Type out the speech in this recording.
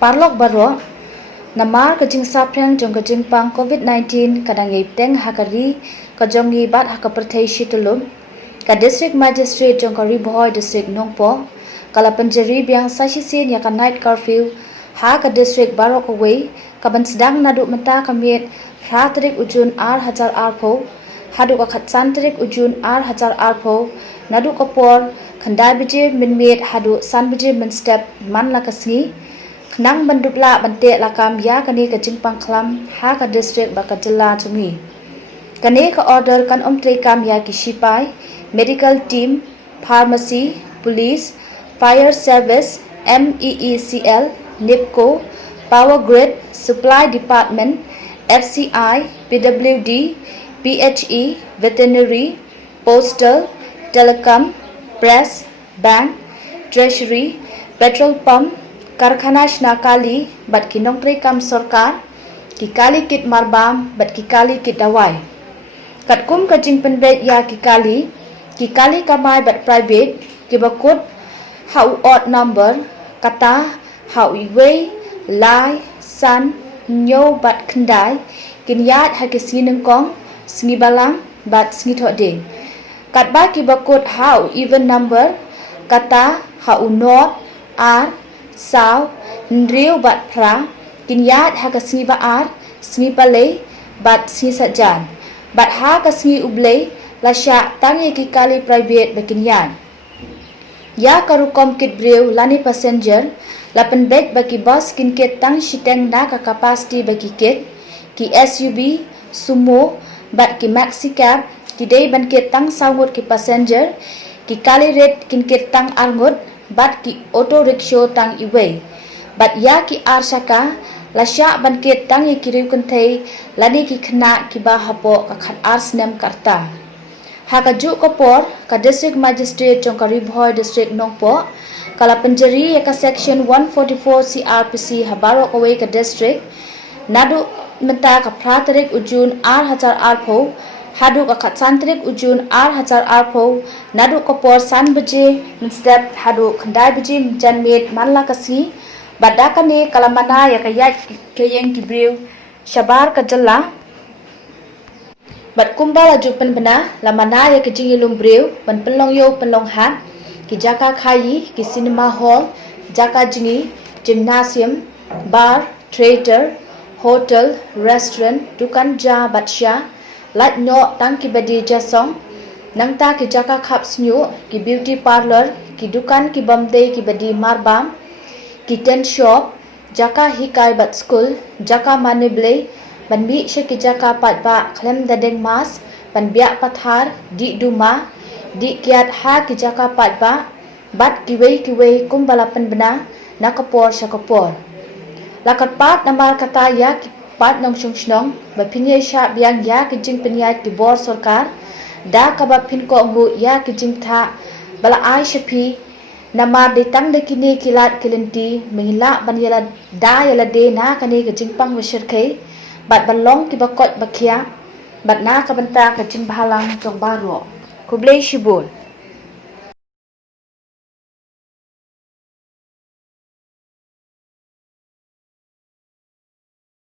Parlok baro namar kajing sapren jong kajing pang COVID-19 kadangi teng hakari kajongi bat hakaperthai shitulum ka district magistrate jong ka Ribohoi district Nongpo kala penjeri biang sasisin ya ka night curfew ha ka district Barok away kaban sedang nadu menta kamiet ratrik ujun ar hajar arpo hadu ka khatsan trik ujun ar hajar arpo nadu kapor khandai bije minmet hadu san bije min step man la kasni Nang bandupla bante lakam ya kani ka jingpang klam ha ka district ba ka jilla chungi kani ka order kan omtre kam ya ki sipai medical team pharmacy police fire service MEECL NIPCO power grid supply department FCI PWD PHE veterinary postal telecom press bank treasury petrol pump कारखाना Kali bat kinong tre kam sorkar ki kali kit marbam bat ki kali kit dawai kat kum kajing penbet ya ki kali kamai bat private ki bakut how odd number kata how iway lai san nyo bat kendai kin yat ha ki sineng kong sngi balang bat sngi thode kat ba ki bakut how even number kata how not ar sao nriu bat pra kinyat ha ka sngi baar sngi pale bat sngi sajan bat ha ka sngi uble la sha tangi ki kali private ba kinyan ya karu kom kit breu lani passenger la penbek ba ki bus kin ket tang shiteng na ka capacity ba ki ket ki SUV sumo bat ki maxi cab ki dei ban ket tang saungut ki passenger ki kali red kin ket tang arngut bat ki auto rickshaw tang iwe bat ya ki arsaka lasya banket tang ye kiriu kunthei lani ki khna ki ba hapo ka khat arsnem karta ha ka ju ko por ka district magistrate jong ka Ribohoi district Nongpo kala penjeri ya ka section 144 CRPC habaro away ka district nadu menta ka pratrik ujun ar hajar arpho hadu ka khatsantrik ujun ar hajar arpho nadu ko por san beje step hadu khandai beje janmet manla kasi badakane kalamana ya ka yat kayeng kibreu shabar ka jalla bat kumbala jupan bana lamana ya ka jingilum breu ban penlong yo penlong hat ki jaka khayi ki cinema hall jaka jingi gymnasium bar theater hotel restaurant dukan ja batsha lat nyo tang ki badi jasong nangta ki jaka khap snyu ki beauty parlor ki dukan ki bamde ki badi marbam ki tent shop jaka hikai bat school jaka maneble ban mi she ki jaka patba khlem dadeng mas ban bia pathar di duma di kiat ha ki jaka patba bat kiwei kumbala penbena nakapor shakapor lakat pat namar kata ya ki pat nong shnong ba pinye sha biang ya ki jing penyat ki bor sarkar da ka ba pin ko ngu ya ki jing tha bala ai shapi namar de tang de kini kilat kilenti mengila ban yala da yala de na kani ki jing pang washir kai bat balong ki bakot bakia bat na ka banta ka jing bahalang jong baro kublei shibul